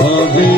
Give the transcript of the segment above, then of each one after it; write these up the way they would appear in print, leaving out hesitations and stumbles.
হবে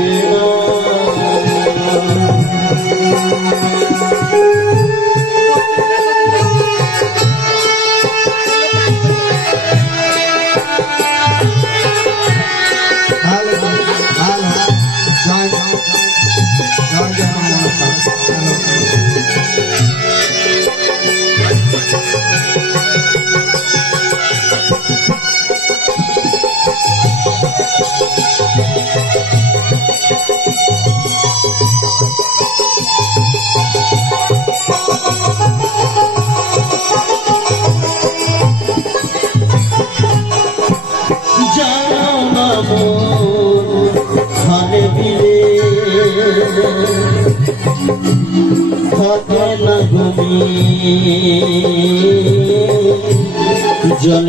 জল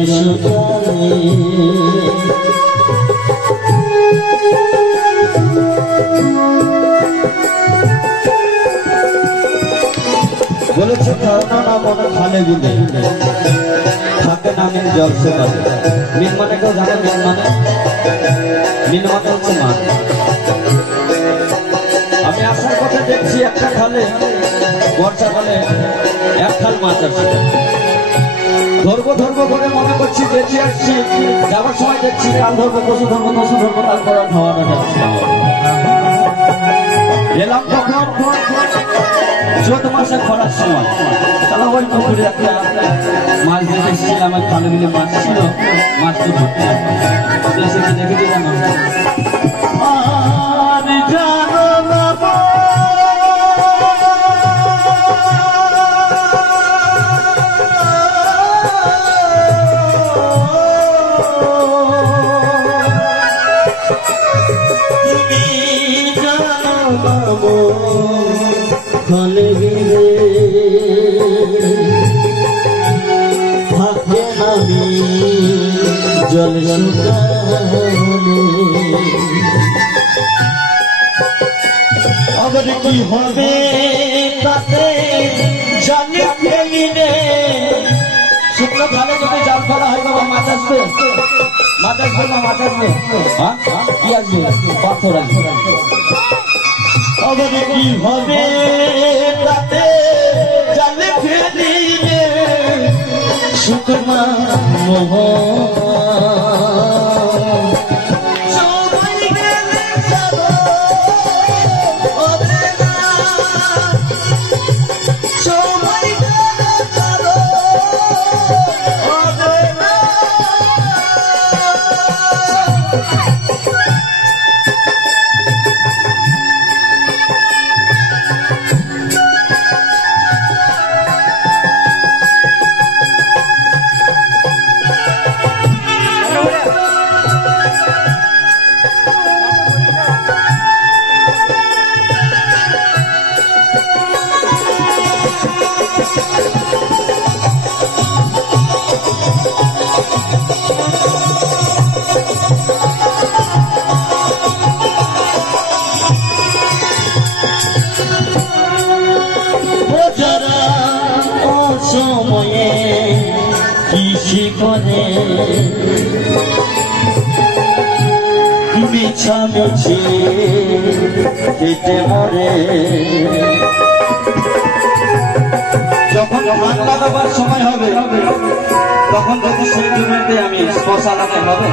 বলেছে ধারণা না মনে খালে বিলে থাকে না মিন জল শুকালে। মিন মানে কেউ জানে? মিন মানে হচ্ছে মান। আমি আসার কথা দেখছি একটা খালে বর্ষাকালে এক খাল মাছ আছে, ধরবো করে মনে করছি বেঁচে আসছি, যাবার সময় দেখছি কাল ধরবো পশু ধরবো তারপর খাওয়ানো যাচ্ছে। এলাম তখন চৈত মাসে খরার সময়, তাহলে ওই পুকুরে একটা মাছ দেখে এসেছিলাম, খালে মিলে মাছ ছিল, মাছ তো ধরতে এসে দেখেছি জানো খালে গিরে থাকে আমি জল শুকালে। আবার কি হবে তাতে জানি ফেলিনে। শুকনো খালে যদি জাল ফেলা হয় বাবা মাছ আসবে না মাছ আসবে? হ্যাঁ কি আসবে? পাথর আসবে। আবার কি হবে তাতে জালে ফেলিলে শুকনা মোহ সময়ে কৃষি করে মিছামিছি কেটে মরে। যখন ধান লাগাবার সময় হবে তখন যদি সেই জমিতে আমি শশা লাগাই হবে,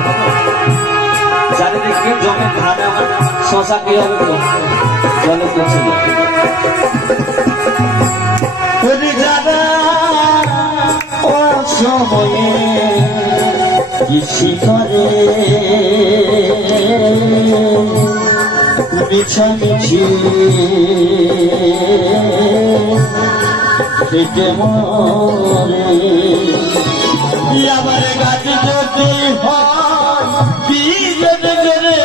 চারিদিকে জমি ধানে আমার শশা কি হবে তো জলে পৌঁছে যাবে। সময়ে কৃষি করে মিছামিছি কেটে মরে। আবার গাছ যদি হয় বীজের গেরে,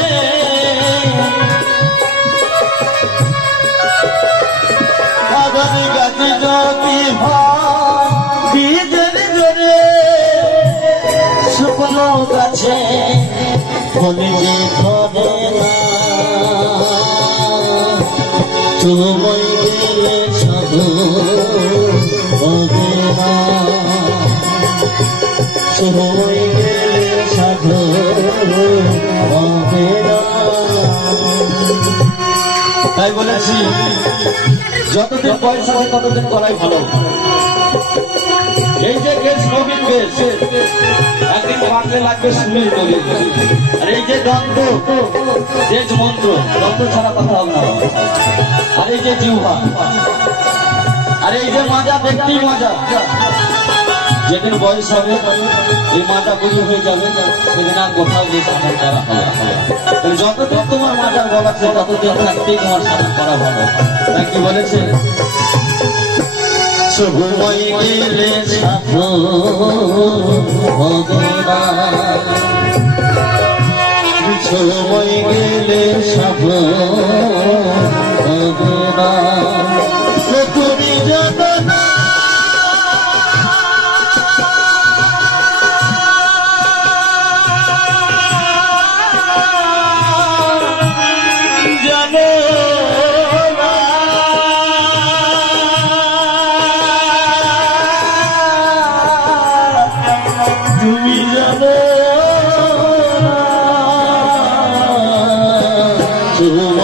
আবার গাছ যদি হয় বীজের গেরে, শুকনো গাছে ফলে যে ধরে না, সময় গেলে সাধু হবে না, সময় গেলে সাধু হবে না। তাই বলেছি যতদিন বয়স আছে ততদিন করাই ভালো। এই যে কেস নবীন কেস একদিন বাঁচলে লাগবে সুনীল নবীন। আর এই যে দ্বন্দ্ব যে মন্ত্র দ্বন্দ্ব ছাড়া কথা হবে না। আর এই যে জিহ্বা আর এই যে মাজা দেখতেই মজা, যেদিন বয়স হবে এই মাজা বুঝে হয়ে যাবে, সেদিন আর কোথাও গিয়ে সাধন করা হবে। যতদিন তোমার মাজার বলাচ্ছে ততদিন থাকতেই তোমার সাধন করা ভালো। তাই কি বলেছে, সময় গেলে সাধন সময় গেলে সাধন তুমি জানো না তুমি